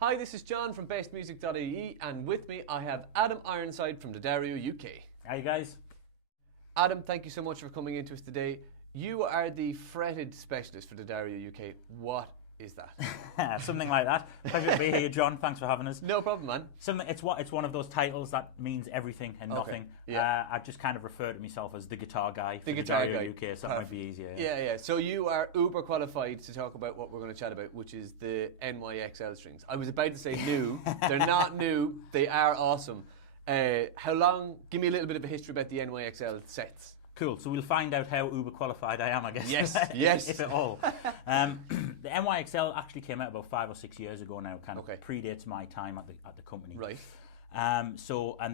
Hi, this is John from bestmusic.ie, and with me I have Adam Ironside from D'Addario UK. Hi guys. Adam, thank you so much for coming into us today. You are the fretted specialist for D'Addario UK. What is that? Something like that. Pleasure to be here, John. Thanks for having us. No problem, man. It's one of those titles that means everything and nothing. Yeah. I just kind of refer to myself as the guitar guy. The guitar guy. UK, so that might be easier. Yeah. So you are uber qualified to talk about what we're going to chat about, which is the NYXL Strings. I was about to say new. They're not new. They are awesome. How long? Give me a little bit of a history about the NYXL sets. Cool. So we'll find out how uber qualified I am, I guess. Yes. If at all. The NYXL actually came out about 5 or 6 years ago now. Kind of predates my time at the company. Right. And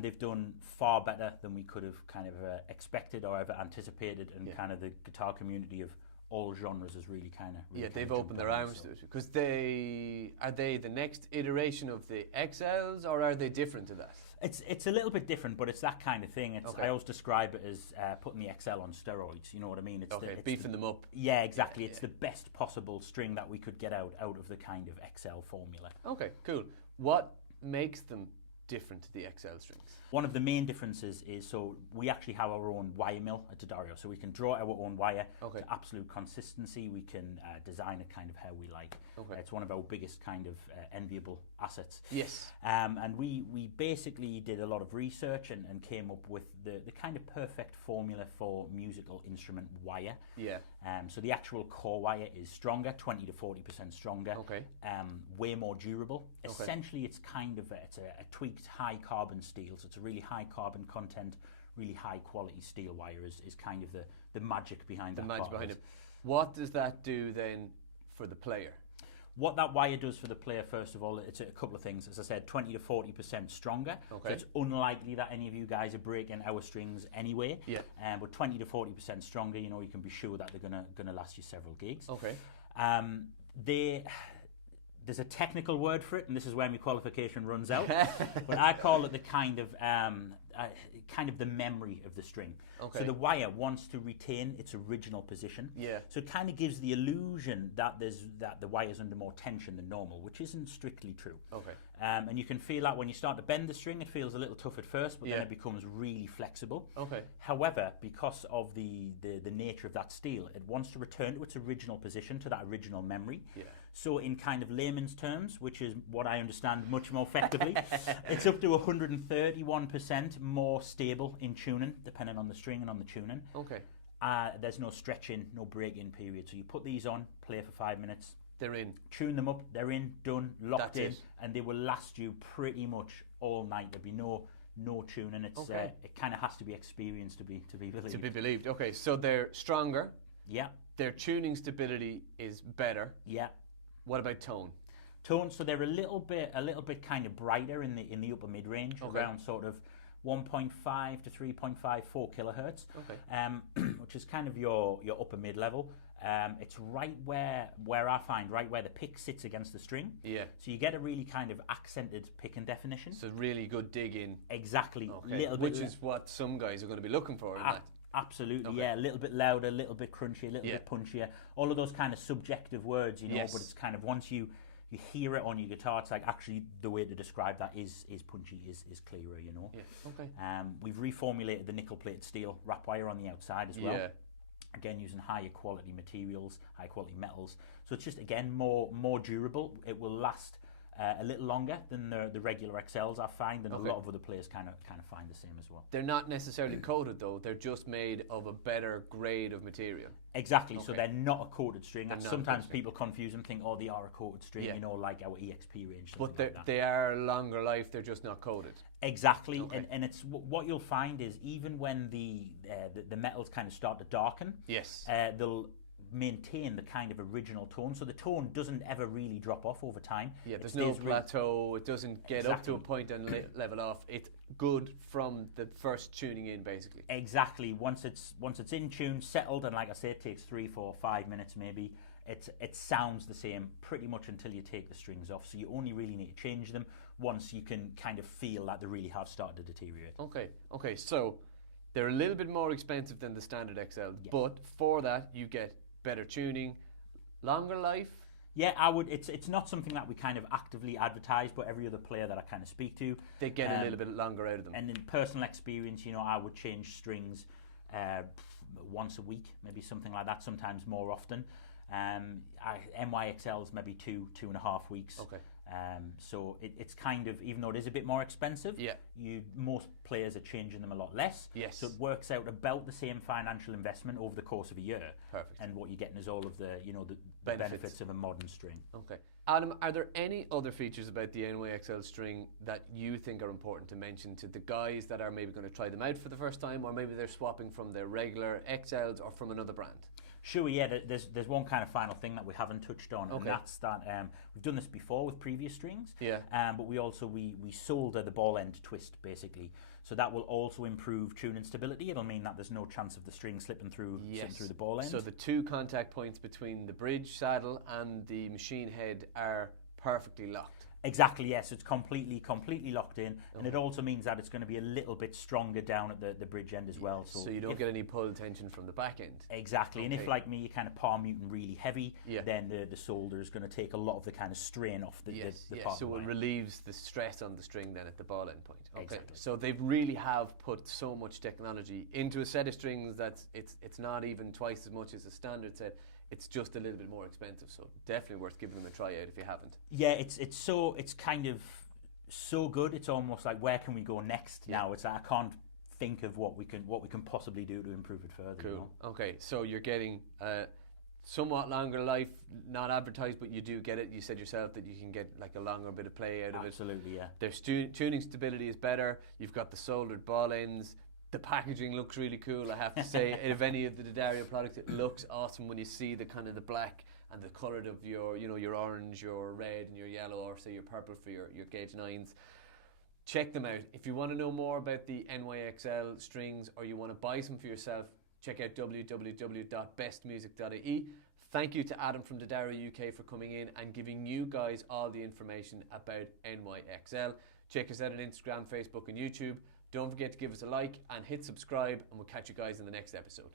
they've done far better than we could have kind of expected or ever anticipated, and kind of the guitar community of all genres has really kind of they've opened their arms to it, because are they the next iteration of the XLs, or are they different to that? It's a little bit different, but it's that kind of thing. I always describe it as putting the XL on steroids. You know what I mean? It's beefing them up. Yeah, exactly. It's the best possible string that we could get out of the kind of XL formula. Okay, cool. What makes them different to the XL strings? One of the main differences is, so we actually have our own wire mill at D'Addario, so we can draw our own wire to absolute consistency. We can design it kind of how we like. It's one of our biggest kind of enviable assets. Yes. And we basically did a lot of research and came up with the kind of perfect formula for musical instrument wire. Yeah. So the actual core wire is stronger, 20 to 40% stronger. Way more durable. Essentially, it's kind of a tweaked high carbon steel. So it's a really high carbon content, really high quality steel wire is kind of the magic behind that. It. What does that do then for the player? What that wire does for the player, first of all, it's a couple of things. As I said, 20 to 40% stronger. So it's unlikely that any of you guys are breaking our strings anyway. Yeah. But 20 to 40% stronger, you know, you can be sure that they're gonna last you several gigs. Okay. There's a technical word for it, and this is where my qualification runs out. But I call it the kind of the memory of the string. So the wire wants to retain its original position. Yeah. So it kind of gives the illusion that the wire's under more tension than normal, which isn't strictly true. And you can feel that when you start to bend the string, it feels a little tough at first, but then it becomes really flexible. However, because of the nature of that steel, it wants to return to its original position, to that original memory. So in kind of layman's terms, which is what I understand much more effectively, it's up to 131% more stable in tuning, depending on the string and on the tuning. There's no stretching, no break-in period. So you put these on, play for 5 minutes. They're in. Tune them up, they're in, done, locked in, it. and they will last you pretty much all night. There'll be no tuning. It's it kind of has to be experienced to be believed. To be believed. Okay, so they're stronger. Yeah. Their tuning stability is better. Yeah. What about tone? Tone, so they're a little bit kind of brighter in the upper mid range, around sort of 1.5 to 3.54 kilohertz, which is kind of your upper mid level. It's right where I find where the pick sits against the string. Yeah. So you get a really kind of accented pick and definition. So really good dig in. Exactly. Which is what some guys are going to be looking for. Absolutely, yeah. A little bit louder, a little bit crunchy, a little bit punchier. All of those kind of subjective words, you know. But it's kind of once you hear it on your guitar, it's like actually the way to describe that is punchy, is clearer, you know. We've reformulated the nickel-plated steel wrap wire on the outside as well. Again, using higher quality materials, high quality metals. So it's just, again, more durable. It will last a little longer than the regular XLs, I find, and a lot of other players kind of find the same as well. They're not necessarily coated though, they're just made of a better grade of material. Exactly, so they're not a coated string. Sometimes people confuse them, think, oh, they are a coated string, you know, like our EXP range. But they are longer life, they're just not coated. Exactly, and it's what you'll find is even when the metals kind of start to darken, they'll maintain the kind of original tone, so the tone doesn't ever really drop off over time. There's no plateau, it doesn't get up to a point and level off. It's good from the first tuning in, basically. Exactly. Once it's in tune, settled, and like I say, it takes 3, 4, 5 minutes maybe. It sounds the same pretty much until you take the strings off. So you only really need to change them once you can kind of feel that they really have started to deteriorate. Okay. So they're a little bit more expensive than the standard XL, but for that you get better tuning, longer life. Yeah, I would. It's not something that we kind of actively advertise, but every other player that I kind of speak to, they get a little bit longer out of them. And in personal experience, you know, I would change strings once a week, maybe something like that. Sometimes more often. NYXL's maybe 2.5 weeks. Okay. So it's kind of, even though it is a bit more expensive, most players are changing them a lot less. Yes. So it works out about the same financial investment over the course of a year. Perfect. And what you're getting is all of the, you know, the benefits of a modern string. Okay. Adam, are there any other features about the NYXL string that you think are important to mention to the guys that are maybe going to try them out for the first time, or maybe they're swapping from their regular XLs or from another brand? Sure, yeah, there's one kind of final thing that we haven't touched on, and that's that we've done this before with previous strings, but we also we solder the ball end twist, basically. So that will also improve tuning stability. It'll mean that there's no chance of the string slipping through the ball end. So the two contact points between the bridge saddle and the machine head are perfectly locked. Exactly, yes. It's completely locked in, and it also means that it's going to be a little bit stronger down at the bridge end as well. So you don't get any pull tension from the back end. Exactly, and if, like me, you kind of palm muting really heavy, then the solder is going to take a lot of the kind of strain off the palm. So it relieves the stress on the string then at the ball end point. Okay. Exactly. So they really have put so much technology into a set of strings that it's not even twice as much as a standard set. It's just a little bit more expensive, so definitely worth giving them a try out if you haven't. Yeah, it's kind of so good. It's almost like, where can we go next now? It's like, I can't think of what we can possibly do to improve it further. Cool. You know? Okay, so you're getting somewhat longer life, not advertised, but you do get it. You said yourself that you can get like a longer bit of play out of it. Absolutely, yeah. Their tuning stability is better. You've got the soldered ball ends. The packaging looks really cool, I have to say. Of any of the D'Addario products, it looks awesome when you see the kind of the black and the colour of your, you know, your orange, your red and your yellow, or say your purple for your gauge 9s. Check them out. If you want to know more about the NYXL strings, or you want to buy some for yourself, check out www.bestmusic.ie. Thank you to Adam from D'Addario UK for coming in and giving you guys all the information about NYXL. Check us out on Instagram, Facebook and YouTube. Don't forget to give us a like and hit subscribe, and we'll catch you guys in the next episode.